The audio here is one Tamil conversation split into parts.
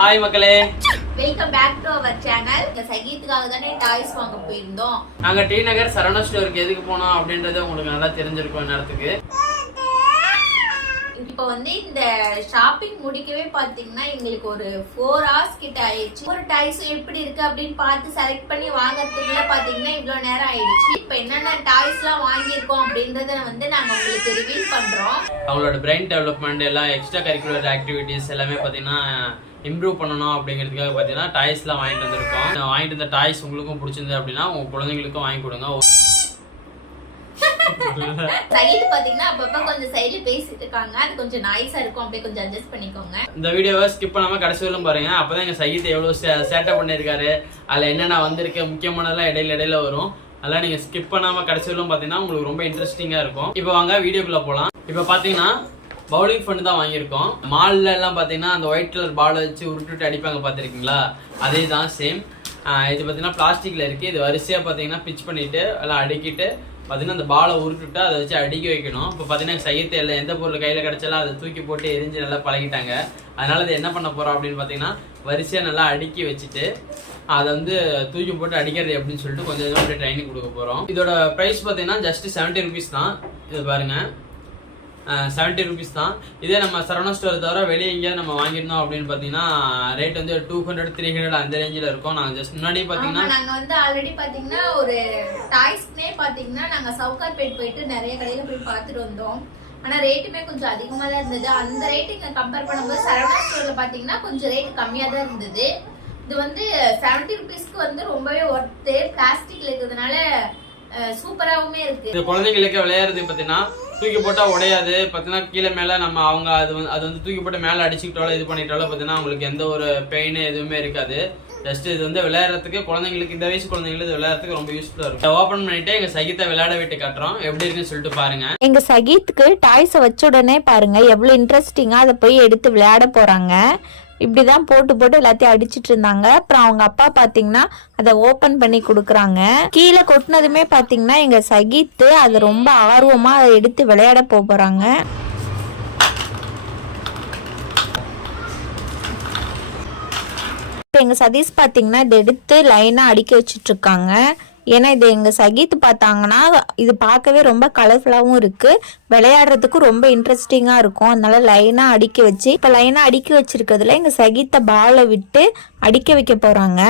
ஹாய் மக்களே, welcome back to our channel. இந்த சகீத்துக்காக தானே டாய்ஸ் வாங்க போயிருந்தோம். நாங்க டி நகர் சரவணா ஸ்டோருக்கு எதுக்கு போனோம் அப்படின்றது உங்களுக்கு நல்லா தெரிஞ்சிருக்கும் நேரத்துக்கு. இப்போ வந்து இந்த ஷாப்பிங் முடிக்கவே பாத்தீங்கன்னா எங்களுக்கு ஒரு 4 hours கிட்ட ஆயிடுச்சு. ஒரு டாய்ஸ் எப்படி இருக்கு அப்படின்னு பார்த்து செலக்ட் பண்ணி வாங்கறதுக்குள்ள பாத்தீங்கன்னா இவ்வளவு நேரம் ஆயிடுச்சு. இப்போ என்னென்ன டாய்ஸ் எல்லாம் வாங்கியிருக்கோம் அப்படின்றத வந்து நாங்க உங்களுக்கு ரிவீல் பண்றோம். அவங்களோட பிரெயின் டெவலப்மெண்ட் எல்லாம் எக்ஸ்ட்ரா கரிக்குலர் ஆக்டிவிட்டிஸ் எல்லாமே பாத்தீங்கன்னா இம்ப்ரூவ் பண்ணணும் அப்படிங்கிறதுக்காக பார்த்தீங்கன்னா டாய்ஸ்லாம் வாங்கிட்டு வந்திருக்கோம். வாங்கிட்டு வந்த டாய்ஸ் உங்களுக்கும் பிடிச்சிருந்தது அப்படின்னா உங்க குழந்தைங்களுக்கும் வாங்கி கொடுங்க. சைடு பாத்தீங்கன்னா அப்பப்ப கொஞ்சம் சைடுல பேசிட்டு இருக்காங்க, அது கொஞ்சம் நாய்ஸா இருக்கும், அப்படியே கொஞ்சம் அட்ஜஸ்ட் பண்ணிக்கோங்க. இந்த வீடியோவை ஸ்கிப் பண்ணாம கடைசி வரலும் பாருங்க, அப்பதான் எங்க சைட் எவ்வளவு சேட்டை பண்ணிருக்காரு, அதுல என்னென்ன வந்திருக்கு முக்கியமானதெல்லாம் இடையில வரும். அதெல்லாம் நீங்க ஸ்கிப் பண்ணாம கடைசி வரலும் பாத்தீங்கன்னா உங்களுக்கு ரொம்ப இன்ட்ரெஸ்டிங்கா இருக்கும். இப்போ வாங்க வீடியோக்குள்ள போலாம். இப்போ பாத்தீங்கன்னா பவுலிங் ஃபண்ட் தான் வாங்கியிருக்கோம். மால்ல எல்லாம் பாத்தீங்கன்னா அந்த ஒயிட் கலர் பால் வச்சு உருட்டுட்டு அடிப்பாங்க, பாத்திருக்கீங்களா? அதே தான் சேம். இது பாத்தீங்கன்னா பிளாஸ்டிக்ல இருக்கு. இது வரிசையா பாத்தீங்கன்னா பிச் பண்ணிட்டு எல்லாம் அடிக்கிட்டு பாத்தீங்கன்னா அந்த பாலை உருட்டுட்டு அதை வச்சு அடிக்க வைக்கணும். இப்போ பாத்தீங்கன்னா சைத்து எல்லாம் எந்த பொருள் கையில கிடைச்சாலும் அதை தூக்கி போட்டு எரிஞ்சு நல்லா பழகிட்டாங்க. அதனால இது என்ன பண்ண போறோம் அப்படின்னு பாத்தீங்கன்னா வரிசையா நல்லா அடுக்கி வச்சுட்டு அதை வந்து தூக்கி போட்டு அடிக்கிறது அப்படின்னு சொல்லிட்டு கொஞ்சம் கொஞ்சம் ட்ரைனிங் கொடுக்க போறோம். இதோட பிரைஸ் பாத்தீங்கன்னா ஜஸ்ட் 70 rupees தான். இது பாருங்க, 70 rupees தான். இதே நம்ம சரவணா ஸ்டோர் தவிர வெளியே எங்கேயாவது நம்ம வாங்கிருந்தோம் அப்படின்னு பாத்தீங்கன்னா ரேட் வந்து 200, 300 அந்த ரேஞ்சில இருக்கும். நாங்க ஜஸ்ட் முன்னாடி பாத்தீங்கன்னா நாங்க வந்து ஆல்ரெடி பாத்தீங்கன்னா ஒரு டாய்ஸ்னே பாத்தீங்கன்னா நாங்க சவுகார்பேட் போயிட்டு நிறைய கடையில போய் பார்த்துட்டு வந்தோம். ஆனா ரேட்டுமே கொஞ்சம் அதிகமா தான் இருந்தது. அந்த ரேட்டு இங்க கம்பேர் பண்ணும்போது சரவணா ஸ்டோர்ல பாத்தீங்கன்னா கொஞ்சம் ரேட் கம்மியா தான் இருந்தது. இது வந்து 70 rupeesக்கு வந்து ரொம்பவே ஒர்த்து. பிளாஸ்டிக்ல இருக்கிறதுனால சூப்பராவுமே இருக்கு. இது குழந்தைங்களுக்கு விளையாடுறது பாத்தீங்கன்னா தூக்கி போட்டா உடையாது. பாத்தீங்கன்னா கீழே மேல நம்ம அவங்க அது வந்து தூக்கி போட்டு மேல அடிச்சுக்கிட்டாலும் இது பண்ணிட்டாலும் பாத்தீங்கன்னா அவங்களுக்கு எந்த ஒரு பெயின் எதுவுமே இருக்காது. ஜஸ்ட் இது வந்து விளையாடுறதுக்கு குழந்தைங்களுக்கு, இந்த வயசு குழந்தைங்களுக்கு இது விளையாடுறதுக்கு ரொம்ப யூஸ்ஃபுல்லா இருக்கும். ஓபன் பண்ணிட்டு எங்க சகீத்தை விளையாட விட்டு காட்டுறோம், எப்படி இருக்குன்னு சொல்லிட்டு பாருங்க. எங்க சகீத்துக்கு டாய்ஸை வச்ச உடனே பாருங்க எவ்வளவு இன்ட்ரெஸ்டிங்கா அதை போய் எடுத்து விளையாட போறாங்க. இப்படிதான் போட்டு போட்டு எல்லாத்தையும் அடிச்சிட்டு இருந்தாங்க. அப்புறம் அவங்க அப்பா பாத்தீங்கன்னா அதை ஓபன் பண்ணி கொடுக்குறாங்க. கீழே கொட்டினதுமே பாத்தீங்கன்னா எங்க சகீத்து அதை ரொம்ப ஆர்வமா அதை எடுத்து விளையாட போறாங்க. எங்க சதீஷ் பாத்தீங்கன்னா இதை எடுத்து லைனா அடுக்கி வச்சிட்டு இருக்காங்க. ஏன்னா இது எங்க சகீத் பார்த்தாங்கன்னா இது பார்க்கவே ரொம்ப கலர்ஃபுல்லாவும் இருக்கு, விளையாடுறதுக்கும் ரொம்ப இன்ட்ரெஸ்டிங்கா இருக்கும். அதனால லைனா அடுக்கி வச்சு இப்ப லைனா அடுக்கி வச்சிருக்கிறதுல எங்க சகீத்த பாலை விட்டு அடிக்க வைக்க போறாங்க.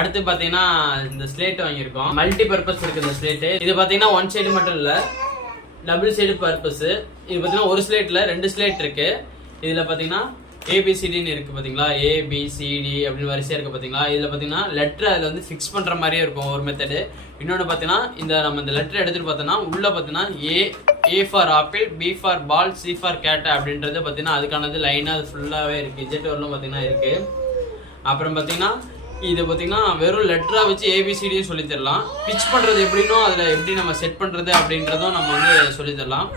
அடுத்து பாத்தீங்கன்னா இந்த ஸ்லேட் வாங்கியிருக்கோம். மல்டி பர்பஸ் இருக்கு இந்த ஸ்லேட். இது பாத்தீங்கன்னா ஒன் சைடு மட்டும் இல்ல, டபுள் சைடு பர்பஸ். இது பாத்தீங்கன்னா ஒரு ஸ்லேட்ல 2 ஸ்லேட் இருக்கு. இதுல பாத்தீங்கன்னா ஏபிசிடின்னு இருக்கு பாத்தீங்களா, ஏபிசிடி அப்படின்னு வரிசையா இருக்கு பாத்தீங்களா. இதுல பாத்தீங்கன்னா லெட்டர் அதுல வந்து ஃபிக்ஸ் பண்ற மாதிரியே இருக்கும் ஒரு மெத்தடு. இன்னொன்னு பாத்தீங்கன்னா நம்ம இந்த லெட்டர் எடுத்துட்டு பார்த்தோம்னா உள்ள பாத்தீங்கன்னா A for apple, B for ball, C for cat அப்படின்றது பாத்தீங்கன்னா அதுக்கானது லைனா அது ஃபுல்லாவே இருக்கு. ஜெட் வரலும் பாத்தீங்கன்னா இருக்கு. அப்புறம் பாத்தீங்கன்னா இது பாத்தீங்கன்னா வெறும் லெட்டரா வச்சு ஏபிசிடியும் சொல்லி தரலாம். பிச் பண்றது எப்படின்னோ அதுல எப்படி நம்ம செட் பண்றது அப்படின்றதும் நம்ம வந்து சொல்லி தரலாம்.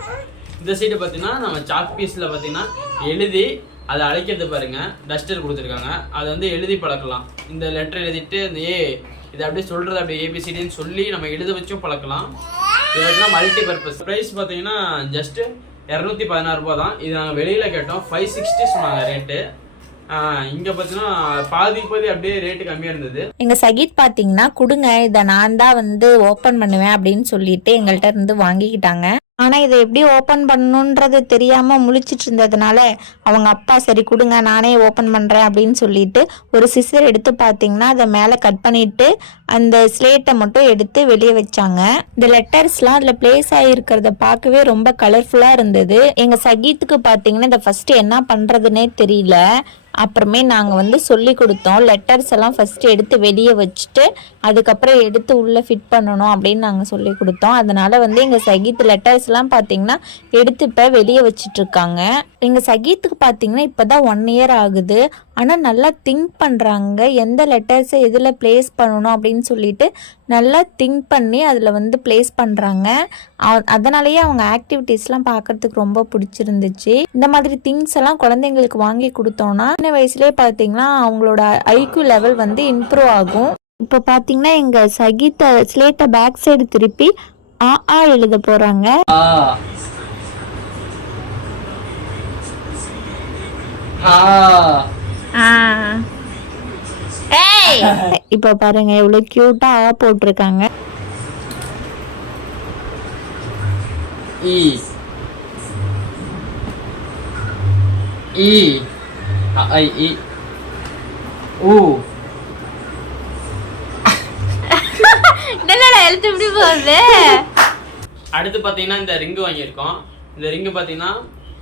இந்த சைடு பாத்தீங்கன்னா நம்ம சாக் பீஸ்ல பாத்தீங்கன்னா எழுதி அதை அழைக்கிறது பாருங்க, டஸ்டர் கொடுத்துருக்காங்க. அதை வந்து எழுதி பழக்கலாம். இந்த லெட்டர் எழுதிட்டு இந்த இது அப்படியே சொல்றது அப்படியே ஏபிசிடின்னு சொல்லி நம்ம எழுத வச்சும் பழக்கலாம். இது பார்த்தீங்கன்னா மல்டி பர்பஸ். ப்ரைஸ் பார்த்தீங்கன்னா ஜஸ்ட் 216 ரூபாய் தான். இது நாங்கள் வெளியில கேட்டோம் 560 சொன்னாங்க ரேட்டு. இங்க பாத்தீங்கன்னா பாதி அப்படியே ரேட்டு கம்மியா இருந்தது. எங்க சகீத் பாத்தீங்கன்னா கொடுங்க இதை நான் தான் வந்து ஓபன் பண்ணுவேன் அப்படின்னு சொல்லிட்டு எங்கள்கிட்ட இருந்து வாங்கிக்கிட்டாங்க. ஆனா இதை எப்படி ஓபன் பண்ணணுன்றது தெரியாம முழிச்சிட்டு இருந்ததுனால அவங்க அப்பா சரி கொடுங்க நானே ஓபன் பண்றேன் அப்படின்னு சொல்லிட்டு ஒரு சிசர் எடுத்து பாத்தீங்கன்னா அதை மேல கட் பண்ணிட்டு அந்த ஸ்லேட்டை மட்டும் எடுத்து வெளியே வச்சாங்க. இந்த லெட்டர்ஸ்லாம் அதுல பிளேஸ் ஆகிருக்கிறத பார்க்கவே ரொம்ப கலர்ஃபுல்லா இருந்தது. எங்க சகீத்துக்கு பாத்தீங்கன்னா இதை ஃபர்ஸ்ட் என்ன பண்றதுன்னே தெரியல. அப்புறமே நாங்கள் வந்து சொல்லி கொடுத்தோம். லெட்டர்ஸ் எல்லாம் ஃபர்ஸ்ட் எடுத்து வெளியே வச்சுட்டு அதுக்கப்புறம் எடுத்து உள்ள ஃபிட் பண்ணணும் அப்படின்னு நாங்கள் சொல்லி கொடுத்தோம். அதனால வந்து எங்கள் சகீத் லெட்டர்ஸ் எல்லாம் பார்த்தீங்கன்னா எடுத்து இப்போ வெளியே வச்சுட்டு இருக்காங்க. எங்கள் சகீத்துக்கு பார்த்தீங்கன்னா இப்போதான் 1 year ஆகுது. ஆனால் நல்லா திங்க் பண்ணுறாங்க, எந்த லெட்டர்ஸை எதில் பிளேஸ் பண்ணணும் அப்படின்னு சொல்லிட்டு நல்லா திங்க் பண்ணி அதில் வந்து பிளேஸ் பண்ணுறாங்க. அதனாலேயே அவங்க ஆக்டிவிட்டீஸ்லாம் பார்க்கறதுக்கு ரொம்ப பிடிச்சிருந்துச்சு. இந்த மாதிரி திங்ஸ் எல்லாம் குழந்தைங்களுக்கு வாங்கி கொடுத்தோன்னா சின்ன வயசுலேயே பார்த்தீங்கன்னா அவங்களோட ஐக்யூ லெவல் வந்து இம்ப்ரூவ் ஆகும். இப்போ பார்த்தீங்கன்னா எங்கள் சகீத்தை ஸ்லேட்டை பேக் சைடு திருப்பி ஆ எழுத போகிறாங்க. ஏய் இப்போ பாருங்க எவ்வளவு கியூட்டா போட்டிருக்காங்க. இ இ ஐ இ ஊ. என்னடா எழுத்து இப்படி போகுது? அடுத்து பாத்தீங்கன்னா இந்த ரிங்கு வாங்கியிருக்கோம். இந்த ரிங்கு பாத்தீங்கன்னா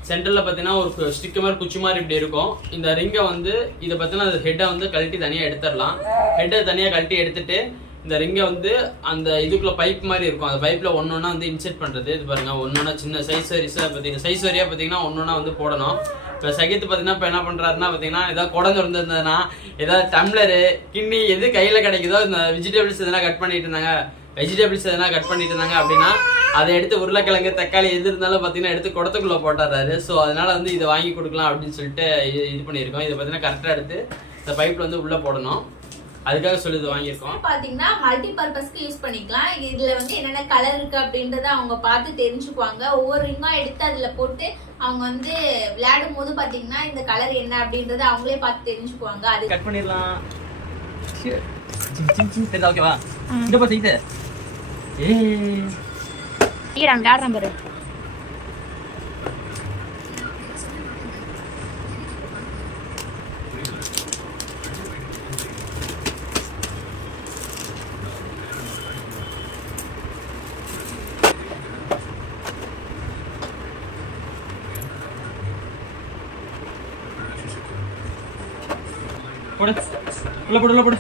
சென்டர்ல பாத்தீங்கன்னா ஒரு ஸ்டிக் மாதிரி குச்சி மாதிரி இப்படி இருக்கும். இந்த ரிங்கை வந்து இதை பாத்தீங்கன்னா ஹெட்டை வந்து கழட்டி தனியா எடுத்துடலாம். ஹெட்டை தனியா கழட்டி எடுத்துட்டு இந்த ரிங்கை வந்து அந்த இதுக்குள்ள பைப் மாதிரி இருக்கும். அந்த பைப்ல ஒன்னொன்னா வந்து இன்செர்ட் பண்றது. இது பாருங்க ஒன்னொன்னா சின்ன சைஸ் பாத்தீங்கன்னா சைஸ் வரியா பாத்தீங்கன்னா ஒன்னொன்னா வந்து போடணும். இப்போ சகித்து பாத்தீங்கன்னா இப்போ என்ன பண்றாருன்னா பாத்தீங்கன்னா ஏதாவது குடந்து இருந்ததுன்னா ஏதாவது டம்ளரு கிண்ணி எது கையில கிடைக்குதோ இந்த வெஜிடபிள்ஸ் எதனா கட் பண்ணிட்டு இருந்தாங்க அப்படின்னா அதை எடுத்து உருளைக்கிழங்கு தக்காளி எது இருந்தாலும் பாத்தீங்கன்னா எடுத்து குடத்துக்குள்ள போட்டாரு. ஸோ அதனால வந்து இதை வாங்கி கொடுக்கலாம் அப்படின்னு சொல்லிட்டு இது பண்ணியிருக்கோம். இதை பாத்தீங்கன்னா கரெக்டா எடுத்து இந்த பைப்ல வந்து உள்ள போடணும். அதுக்காக சொல்லி இது வாங்கியிருக்கோம். பாத்தீங்கன்னா மல்டி பர்பஸ்க்கு யூஸ் பண்ணிக்கலாம். இதுல வந்து என்னென்ன கலர் இருக்கு அப்படின்றத அவங்க பார்த்து தெரிஞ்சுக்குவாங்க. ஒவ்வொரு ரிங்கா எடுத்து அதுல போட்டு அவங்க வந்து விளையாடும் போது பாத்தீங்கன்னா இந்த கலர் என்ன அப்படின்றத அவங்களே பார்த்து தெரிஞ்சுக்குவாங்க. அது கட் பண்ணிடலாம். தெரியுதா? ஓகேவா? இத பத்தி இது விளையாடுறான் பாரு. போடு உள்ள போடு.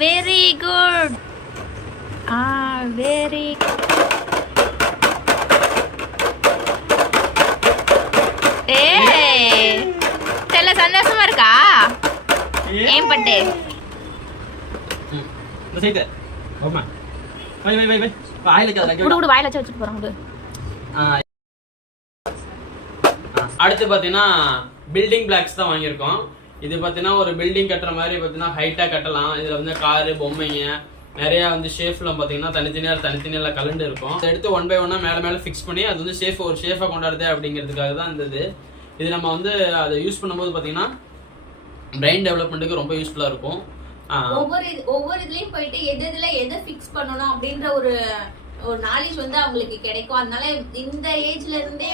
Very good. வெரி செல்ல சந்தோஷமா இருக்கா? ஏன் பட்டு இந்த சைடு ஓமா வை வாயில குடு வாயில வச்சுட்டு போறாங்க. அடுத்து பாத்தீங்கன்னா பில்டிங் பிளாக்ஸ் தான் வாங்கியிருக்கோம். இது பாத்தீங்கன்னா ஒரு பில்டிங் கட்டுற மாதிரி பாத்தீங்கன்னா ஹைட்டா கட்டலாம். இதுல வந்து காரு பொம்மைங்க நிறைய வந்து ஷேப்ல பாத்தீங்கன்னா தனித்தனியா கலண்டு இருக்கும். அதை எடுத்து 1 by 1 மேல ஃபிக்ஸ் பண்ணி அது வந்து ஒரு ஷேஃபா கொண்டாடுது அப்படிங்கிறதுக்காக தான் இருந்தது. இது நம்ம வந்து அதை யூஸ் பண்ணும்போது பாத்தீங்கன்னா பிரெயின் டெவலப்மெண்ட்டுக்கு ரொம்ப யூஸ்ஃபுல்லா இருக்கும். ஒவ்வொரு இதுலயும் போயிட்டு எதை ஃபிக்ஸ் பண்ணணும் அப்படின்ற ஒரு நாலேஜ் வந்து அவங்களுக்கு கிடைக்கும். அதனால இந்த ஏஜ்ல இருந்தே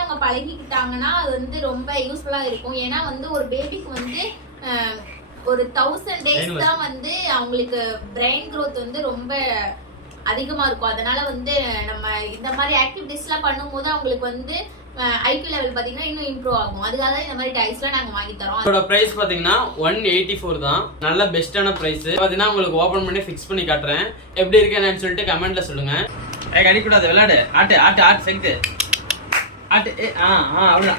அவங்க பழகிக்கிட்டாங்கன்னா அது வந்து ரொம்ப யூஸ்ஃபுல்லா இருக்கும். ஏன்னா வந்து ஒரு பேபிக்கு வந்து ஒரு 1000 days தான் வந்து அவங்களுக்கு பிரெயின் growth வந்து ரொம்ப அதிகமா இருக்கும். அதனால வந்து நம்ம இந்த மாதிரி ஆக்டிவிட்டிஸ் எல்லாம் பண்ணும்போது அவங்களுக்கு வந்து ஐக்யூ லெவல் பாத்தீங்கன்னா இன்னும் இம்ப்ரூவ் ஆகும். அதுக்காக தான் இந்த மாதிரி டைப்ஸ் எல்லாம் நாங்க வாங்கி தரோம். இதோட பிரைஸ் பாத்தீங்கன்னா 184 தான். நல்ல பெஸ்டான பிரைஸ். பாத்தீங்கன்னா உங்களுக்கு ஓபன் பண்ணி ஃபிக்ஸ் பண்ணி காட்டுறேன். எப்படி இருக்குன்னு சொல்லிட்டு கமெண்ட்ல சொல்லுங்க. கடி கூடாது, விளையாடு. ஆட்டு செக்து ஆட்டு. அவ்வளோ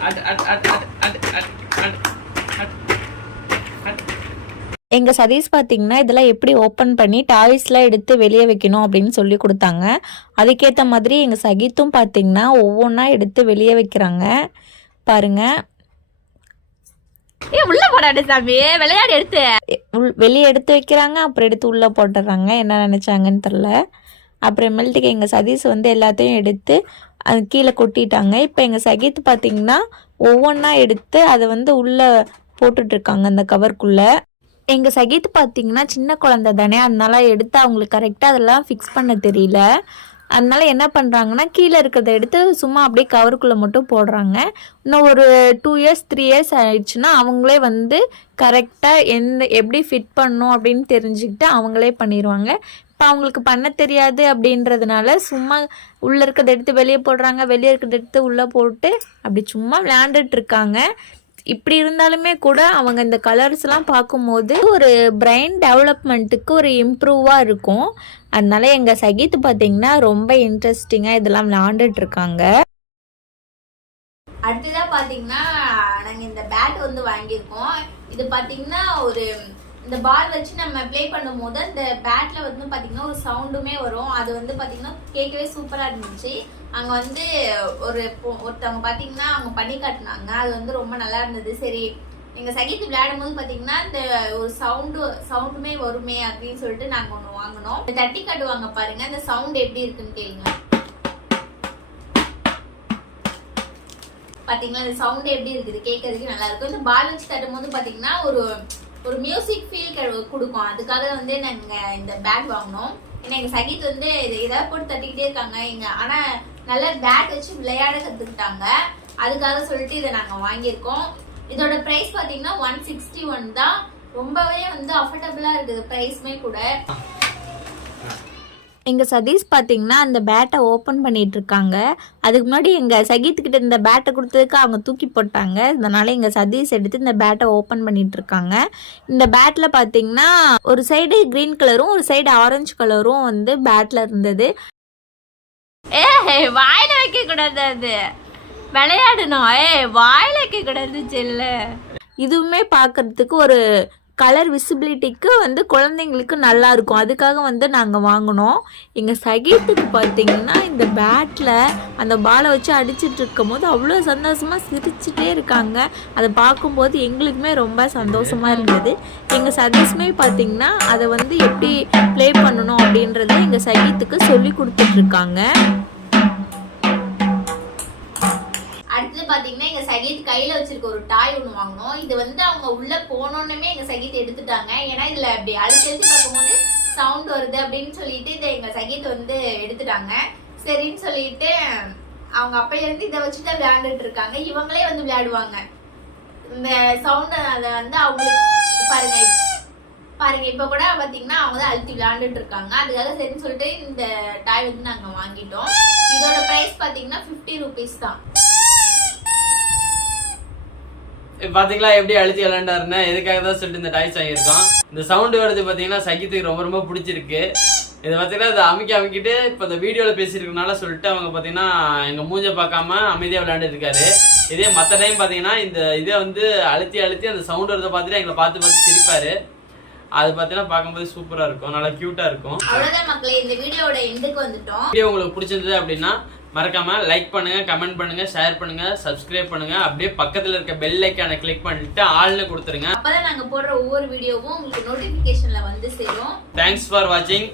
எங்கள் சதீஷ் பார்த்தீங்கன்னா இதெல்லாம் எப்படி ஓப்பன் பண்ணி டாய்ஸ்லாம் எடுத்து வெளியே வைக்கணும் அப்படின்னு சொல்லி கொடுத்தாங்க. அதுக்கேற்ற மாதிரி எங்கள் சகித்தும் பார்த்தீங்கன்னா ஒவ்வொன்றா எடுத்து வெளியே வைக்கிறாங்க பாருங்க. உள்ள போடாடு சாமி, விளையாடு எடுத்து வெளியே எடுத்து வைக்கிறாங்க, அப்புறம் எடுத்து உள்ளே போட்டுடுறாங்க. என்ன நினச்சாங்கன்னு தெரில. அப்புறமேல்ட்டுக்கு எங்கள் சதீஷ் வந்து எல்லாத்தையும் எடுத்து அது கீழே கொட்டிட்டாங்க. இப்போ எங்கள் சகித் பார்த்தீங்கன்னா ஒவ்வொன்றா எடுத்து அதை வந்து உள்ளே போட்டுட்ருக்காங்க அந்த கவருக்குள்ளே. எங்கள் சகித் பார்த்தீங்கன்னா சின்ன குழந்தை தானே, அதனால எடுத்து அவங்களுக்கு கரெக்டாக அதெல்லாம் ஃபிக்ஸ் பண்ண தெரியல. அதனால என்ன பண்ணுறாங்கன்னா கீழே இருக்கிறத எடுத்து சும்மா அப்படியே கவருக்குள்ளே மட்டும் போடுறாங்க. இன்னும் ஒரு 2 years 3 years ஆயிடுச்சுன்னா அவங்களே வந்து கரெக்டாக எப்படி ஃபிட் பண்ணணும் அப்படின்னு தெரிஞ்சுக்கிட்டு அவங்களே பண்ணிடுவாங்க. இப்போ அவங்களுக்கு பண்ண தெரியாது அப்படின்றதுனால சும்மா உள்ளே இருக்கிறத எடுத்து வெளியே போடுறாங்க, வெளியே இருக்கிறத எடுத்து உள்ளே போட்டு அப்படி சும்மா விளையாண்டுட்டு இருக்காங்க. இப்படி இருந்தாலுமே கூட அவங்க இந்த கலர்ஸ்லாம் பார்க்கும்போது ஒரு பிரெயின் டெவலப்மெண்ட்டுக்கு ஒரு இம்ப்ரூவாக இருக்கும். அதனால எங்கள் சகித் பார்த்தீங்கன்னா ரொம்ப இன்ட்ரெஸ்டிங்காக இதெல்லாம் விளையாண்டுட்டு இருக்காங்க. அடுத்ததாக பார்த்தீங்கன்னா நாங்கள் இந்த பேட் வந்து வாங்கியிருக்கோம். இது பார்த்தீங்கன்னா இந்த பால் வச்சு நம்ம ப்ளே பண்ணும்போது அந்த பேட்ல வந்து பாத்தீங்கன்னா ஒரு சவுண்டுமே வரும். அது வந்து பாத்தீங்கன்னா கேட்கவே சூப்பரா இருந்துச்சு. அங்க வந்து ஒருத்தவங்க பாத்தீங்கன்னா அவங்க பண்ணி காட்டினாங்க. அது வந்து ரொம்ப நல்லா இருந்தது. சரி எங்க சகித் விளையாடும் போது பாத்தீங்கன்னா இந்த ஒரு சவுண்டுமே வருமே அப்படின்னு சொல்லிட்டு நாங்க ஒண்ணு வாங்கினோம். தட்டி காட்டுவாங்க பாருங்க, அந்த சவுண்ட் எப்படி இருக்குன்னு கேளுங்க. பாத்தீங்களா இந்த சவுண்ட் எப்படி இருக்குது, கேட்கறதுக்கு நல்லா இருக்கும். இந்த பால் வச்சு தட்டும் போது பாத்தீங்கன்னா ஒரு மியூசிக் ஃபீல் கொடுக்கும். அதுக்காக வந்து நாங்க இந்த பேட் வாங்கினோம். ஏன்னா எங்க சகித் வந்து ஏதாவது போட்டு தட்டிக்கிட்டே இருக்காங்க ஆனா நல்ல பேட் வச்சு விளையாட கத்துக்கிட்டாங்க. அதுக்காக சொல்லிட்டு இதை நாங்க வாங்கியிருக்கோம். இதோட பிரைஸ் பாத்தீங்கன்னா 161 தான். ரொம்பவே வந்து அஃபோர்டபுளா இருக்குது பிரைஸ்மே கூட. எங்கள் சதீஷ் பார்த்தீங்கன்னா அந்த பேட்டை ஓப்பன் பண்ணிட்டு இருக்காங்க. அதுக்கு முன்னாடி எங்கள் சகீத்துக்கிட்ட இந்த பேட்டை கொடுத்ததுக்கு அவங்க தூக்கி போட்டாங்க. இதனால் எங்கள் சதீஷ் எடுத்து இந்த பேட்டை ஓப்பன் பண்ணிட்டு இருக்காங்க. இந்த பேட்டில் பார்த்தீங்கன்னா ஒரு சைடு க்ரீன் கலரும் ஒரு சைடு ஆரஞ்சு கலரும் வந்து பேட்டில் இருந்தது. வாயில வைக்க கூடாது, அது விளையாடணும். வாயில வைக்க கூடாது செல்ல. இதுவுமே பார்க்கறதுக்கு ஒரு கலர் விசிபிலிட்டிக்கு வந்து குழந்தைங்களுக்கு நல்லா இருக்கும். அதுக்காக வந்து நாங்கள் வாங்கினோம். எங்கள் சகீத்துக்கு பார்த்தீங்கன்னா இந்த பேட்டில் அந்த பாலை வச்சு அடிச்சிட்டு இருக்கும் போது அவ்வளோ சந்தோஷமாக சிரிச்சுட்டே இருக்காங்க. அதை பார்க்கும்போது எங்களுக்குமே ரொம்ப சந்தோஷமாக இருந்தது. எங்கள் சதீஷுமே பார்த்தீங்கன்னா அதை வந்து எப்படி ப்ளே பண்ணணும் அப்படின்றத எங்கள் சகீத்துக்கு சொல்லி கொடுத்துட்ருக்காங்க. அடுத்தது பாத்தீங்கன்னா எங்க சகீத் கையில வச்சிருக்க ஒரு டாய் ஒண்ணு வாங்கினோம். இது வந்து அவங்க உள்ள போனோன்னுமே எங்க சகீத் எடுத்துட்டாங்க. ஏன்னா இதுல அப்படி அழுத்தி பார்க்கும்போது சவுண்ட் வருது அப்படின்னு சொல்லிட்டு இதை எங்க சகீத் வந்து எடுத்துட்டாங்க. சரின்னு சொல்லிட்டு அவங்க அப்பையில இருந்து இதை வச்சுதான் விளையாண்டுட்டு இருக்காங்க. இவங்களே வந்து விளையாடுவாங்க. இந்த சவுண்ட் அதை வந்து அவங்களுக்கு பாருங்க இப்ப கூட பாத்தீங்கன்னா அவங்க தான் அழுத்தி விளையாண்டுட்டு இருக்காங்க. அதுக்காக சரின்னு சொல்லிட்டு இந்த டாய் வந்து நாங்க வாங்கிட்டோம். இதோட பிரைஸ் பாத்தீங்கன்னா 50 rupees தான். பாத்தீங்களா எப்படி அழுத்தி விளையாண்டாருன்னா, எதுக்காக தான் சொல்லிட்டு இந்த டாய்ஸ் வாங்கியிருக்கோம். இந்த சவுண்டு வரது பாத்தீங்கன்னா சகித்துக்கு ரொம்ப ரொம்ப பிடிச்சிருக்கு. இது பாத்தீங்கன்னா இதை அமைக்கிட்டு இப்ப இந்த வீடியோல பேசியிருக்கனால சொல்லிட்டு அவங்க பாத்தீங்கன்னா எங்க மூஞ்ச பார்க்காம அமைதியா விளையாண்டு இருக்காரு. இதே மத்த டைம் பாத்தீங்கன்னா இந்த இதை வந்து அழுத்தி அந்த சவுண்ட் வரதை பார்த்துட்டு எங்களை பார்த்து சிரிப்பாரு. அது பாத்தீங்கன்னா பார்க்கும்போது சூப்பரா இருக்கும், நல்லா கியூட்டா இருக்கும். அவ்வளவுதான் மக்களே, இந்த வீடியோட எண்டுக்கு வந்துட்டோம். வீடியோ உங்களுக்கு பிடிச்சிருந்தது அப்படின்னா மறக்காம லைக் பண்ணுங்க, கமெண்ட் பண்ணுங்க, ஷேர் பண்ணுங்க, சப்ஸ்கிரைப் பண்ணுங்க. அப்படியே பக்கத்துல இருக்க பெல் ஐகானை கிளிக் பண்ணிட்டு ஆல்னு கொடுத்துருங்க. அப்பதான் நாங்க போடுற ஒவ்வொரு வீடியோவும் உங்களுக்கு நோட்டிபிகேஷன்ல வந்து சேரும். தேங்க்ஸ் ஃபார் வாட்சிங்.